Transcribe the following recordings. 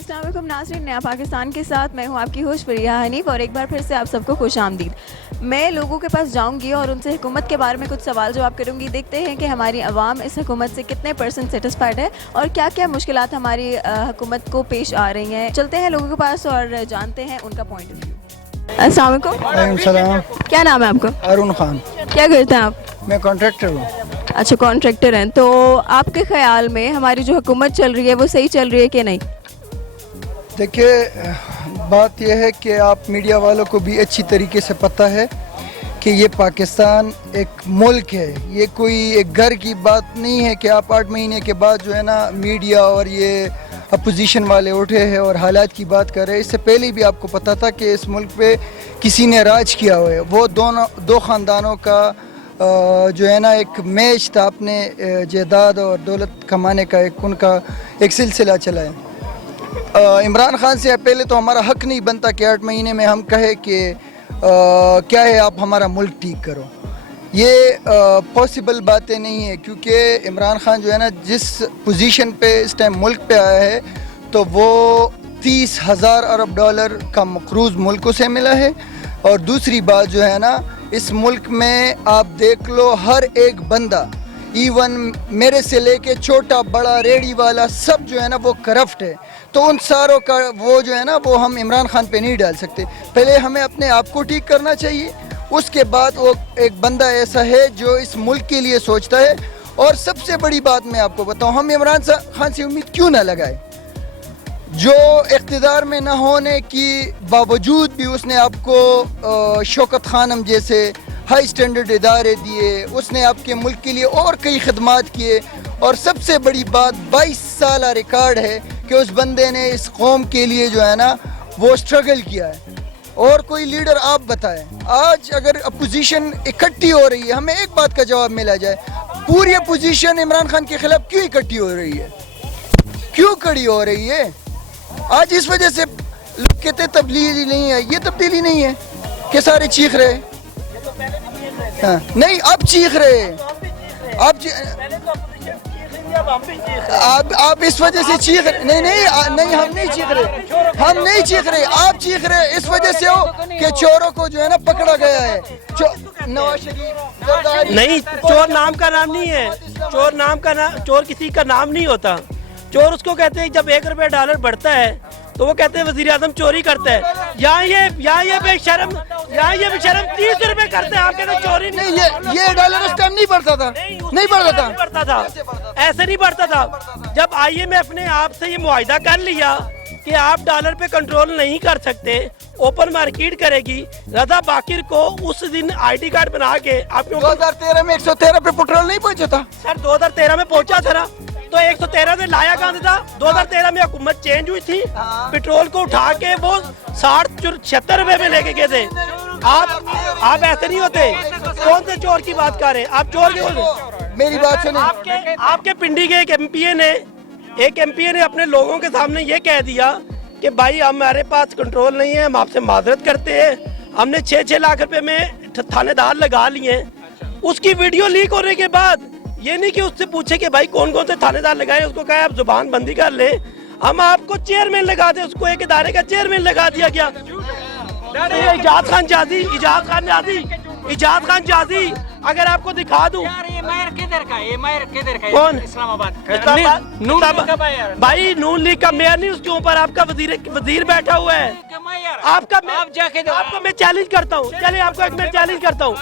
अस्सलाम वालेकुम नाज़रीन, नया पाकिस्तान के साथ मैं हूं आपकी होस्ट फरिया हनीफ और एक बार फिर से आप सबको खुश आमदीद। मैं लोगों के पास जाऊंगी और उनसे हुकूमत के बारे में कुछ सवाल जवाब करूंगी। देखते हैं कि हमारी आवाम इस हुकूमत से कितने % सेटिस्फाइड है और क्या क्या मुश्किलात हमारी हुकूमत को पेश आ रही हैं। चलते हैं लोगों के पास और जानते हैं उनका पॉइंट ऑफ व्यू। अस्सलाम वालेकुम। सलाम। क्या नाम है आपका? अरुण खान। क्या करते हैं आप? मैं कॉन्ट्रैक्टर हूँ। अच्छा, कॉन्ट्रैक्टर हैं। तो आपके ख्याल में हमारी जो हुकूमत चल रही है वो सही चल रही है कि नहीं? देखिए, बात यह है कि आप मीडिया वालों को भी अच्छी तरीके से पता है कि ये पाकिस्तान एक मुल्क है, ये कोई एक घर की बात नहीं है कि आप 8 महीने के बाद जो है ना मीडिया और ये अपोजिशन वाले उठे हैं और हालात की बात कर रहे हैं। इससे पहले भी आपको पता था कि इस मुल्क पे किसी ने राज किया हुआ है। वो दो ख़ानदानों का जो है ना एक मैच था, अपने जायदाद और दौलत कमाने का उनका एक सिलसिला चला है। इमरान खान से पहले तो हमारा हक नहीं बनता कि 8 महीने में हम कहे कि क्या है आप हमारा मुल्क ठीक करो। ये पॉसिबल बातें नहीं है, क्योंकि इमरान खान जो है ना जिस पोजीशन पे इस टाइम मुल्क पे आया है तो वो 30,000 अरब डॉलर का मकरूज़ मुल्कों से मिला है। और दूसरी बात जो है ना, इस मुल्क में आप देख लो हर एक बंदा, इवन मेरे से लेके छोटा बड़ा रेडी वाला सब जो है ना वो करप्ट है। तो उन सारों का वो जो है ना वो हम इमरान खान पे नहीं डाल सकते। पहले हमें अपने आप को ठीक करना चाहिए, उसके बाद वो एक बंदा ऐसा है जो इस मुल्क के लिए सोचता है। और सबसे बड़ी बात मैं आपको बताऊं, हम इमरान खान से उम्मीद क्यों ना लगाए, जो इख्तिदार में ना होने की बावजूद भी उसने आपको शौकत खानम जैसे हाई स्टैंडर्ड इदारे दिए, उसने आपके मुल्क के लिए और कई खदमात किए। और सबसे बड़ी बात 22 साल रिकॉर्ड है कि उस बंदे ने इस कौम के लिए जो है ना वो स्ट्रगल किया है। और कोई लीडर आप बताएं, आज अगर अपोजिशन इकट्ठी हो रही है, हमें एक बात का जवाब मिला जाए, पूरी अपोजिशन इमरान खान के खिलाफ क्यों इकट्ठी हो रही है, क्यों खड़ी हो रही है? आज इस वजह से लोग कहते तब्दीली नहीं है। ये तब्दीली नहीं है कि सारे चीख रहे, हाँ, नहीं अब चीख रहे, आप इस वजह से चीख रहे। नहीं, हम नहीं चीख रहे, आप चीख रहे इस वजह से हो कि चोरों को जो है ना पकड़ा गया है। नवाज शरीफ नहीं, चोर नाम का नाम नहीं है, चोर किसी का नाम नहीं होता। चोर उसको कहते हैं जब $1 बढ़ता है तो वो कहते हैं वजीर आजम चोरी करता है। यहाँ ये बेशरम 30 रुपए करते हैं, आप कहते हैं चोरी नहीं। ये डॉलर उस टाइम नहीं बढ़ता था, नहीं बढ़ता था, ऐसे नहीं बढ़ता था। जब IMF ने आपसे ये मुआहिदा कर लिया कि आप डॉलर पे कंट्रोल नहीं कर सकते, ओपन मार्केट करेगी, रजा बाकिर को उस दिन ID कार्ड बना के आप 2013 में 113 पे पेट्रोल नहीं पहुंचा था सर, 2013 में पहुंचा था ना, तो 113 से लाया कहाँ था? 2013 में हुकूमत चेंज हुई थी, पेट्रोल को उठा के वो 60-76 रुपए में लेके गए थे। आप ऐसे नहीं होते। कौन से चोर की बात कर रहे हैं आप? चोर के मेरी बात सुनिए। आपके पिंडी के एक एमपीए ने अपने लोगों के सामने ये कह दिया कि भाई हमारे पास कंट्रोल नहीं है, हम आपसे माजरत करते हैं, हमने 6-6 लाख रुपए में थानेदार लगा लिए। उसकी वीडियो लीक होने के बाद ये नहीं कि उससे पूछे कि भाई कौन कौन से थानेदार लगाए, उसको कहा आप जुबान बंदी कर ले, हम आपको चेयरमैन लगा दे, उसको एक इदारे का चेयरमैन लगा दिया गया। इजाज खान जाजी अगर आपको दिखा दूं, कौन? इस्लामाबाद भाई नून लीग का मेयर नहीं, उसके ऊपर आपका वजीर बैठा हुआ है। आपको मैं चैलेंज करता हूँ, चलिए आपको एक मैं चैलेंज करता हूँ,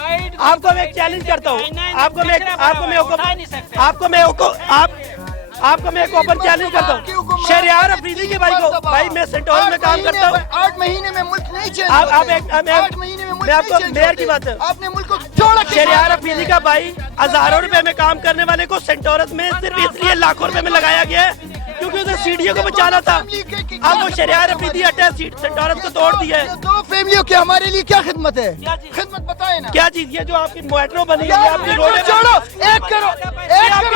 आपको मैं एक ओपन चैलेंज करता हूँ। शहरियार अफरीदी के भाई को, भाई मैं सेंटोर में काम करता हूँ। 8 महीने में मुल्क नहीं चेंज, मैं आपको मेयर की बात है, आपने मुल्क को छोड़ा। शहरियार अफरीदी का भाई हजारों रुपए में काम करने वाले को सेंटोरस में सिर्फ इसलिए लाखों रुपए में लगाया गया है क्योंकि उसे सीढ़ियों को बचाना था। अब वो शहरियार अफरीदी हटा, सेंटोरस को तोड़ दिया है। 2 फैमिलियों की हमारे लिए क्या खिदमत है? खिदमत बताए ना, क्या चीज? ये जो आपकी मेट्रो बनी है, आपकी रोडें छोड़ो। 1 करोड़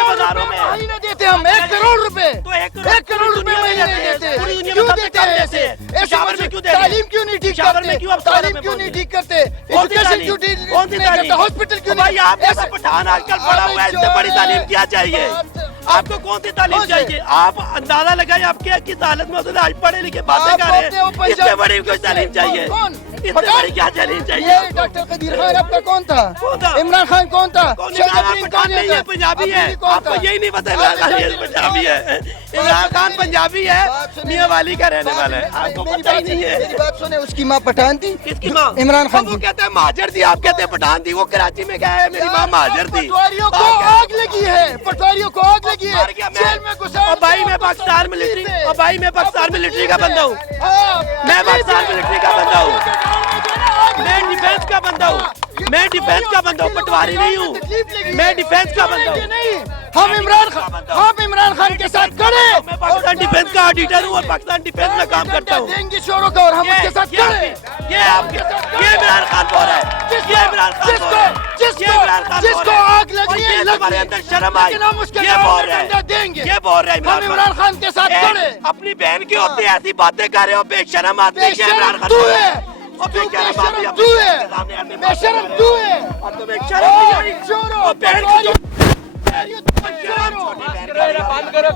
बाजारों में महीने देते हम, 1 करोड़ रुपए, तो 1 करोड़ रुपए महीने देते, पूरी दुनिया क्यों में देते हैं ऐसे? पेशावर में क्यों दे रहे हैं? तालीम क्यों नहीं ठीक पेशावर में करते? क्यों आप तालीम क्यों नहीं ठीक करते? एजुकेशन क्यों नहीं करते? हॉस्पिटल क्यों भाई नहीं? आप जैसा पठान आजकल पड़ा हुआ है, इससे बड़ी तालीम क्या चाहिए? आपको कौन सी तालीम कौन से? चाहिए? आप अंदाजा लगाइए आप क्या किस हालत में होते थे, आज पढ़े लिखे बातें आप कर रहे बोलते हो हैं। पंजाब- इससे बड़ी कोई तालीम चाहिए? कौन? इससे पठान? बड़ी क्या तालीम चाहिए? ये डॉक्टर कदीर खान आपका कौन था? कौन था? इमरान खान कौन था? कौन शेख इमरान अफरीन पठान कौन नहीं है, पंजाबी है। अफरीदी कौन आपको था? यही नहीं पता इमरान खान ये पंजाबी है। इमरान खान पंजाबी है, मियां वाली का रहने वाला है, आपको मेरी पता ही बात नहीं है। मेरी बात सुने, उसकी माँ पठान थी। किसकी माँ? इमरान खान वो की। कहते हैं महाजर थी, आप कहते हैं पठान थी। वो कराची में गया है, मेरी माँ महाजर थी। पटवारियों को आग लगी है, पटवारियों को आग लगी है, मार गया मैं। जेल में घुसा और भाई मैं पाकिस्तान मिलिट्री, और भाई मैं पाकिस्तान मिलिट्री का बंदा हूँ। मैं पाकिस्तान मिलिट्री का बंदा हूँ। मैं डिफेंस का बंदा हूँ। मैं डिफेंस का बंदा हूँ, पटवारी नहीं हूँ। मैं डिफेंस का बंदा हूँ। हम इमरान खान के साथ खड़े। मैं पाकिस्तान डिफेंस का ऑडिटर हूँ और पाकिस्तान डिफेंस में काम करता हूँ। देंगे चोरों का और हम उसके साथ खड़े। ये आपके ये इमरान खान बोल रहा है। ये इमरान खान बोल रहा है। ये इमरान खान बोल जिसको रहा है। आग लगी और ये है, लगी। तुम्हारे अंदर शर्म आई। लेकिन हम उसके ये नाम बोल पे रहा डंडा है। देंगे। ये बोल रहा है हम इमरान खान के साथ खड़े। अपनी बहन की होती है ऐसी बातें कर रहे हो, बेशरम आदमी। ये इमरान खान तू बोल रहा है, और बेशरम आदमी तू है, बेशरम तू है। और तुम्हें शर्म नहीं आई? चोरों, और बहन की चोरों, छोटी बहन का- बंद करो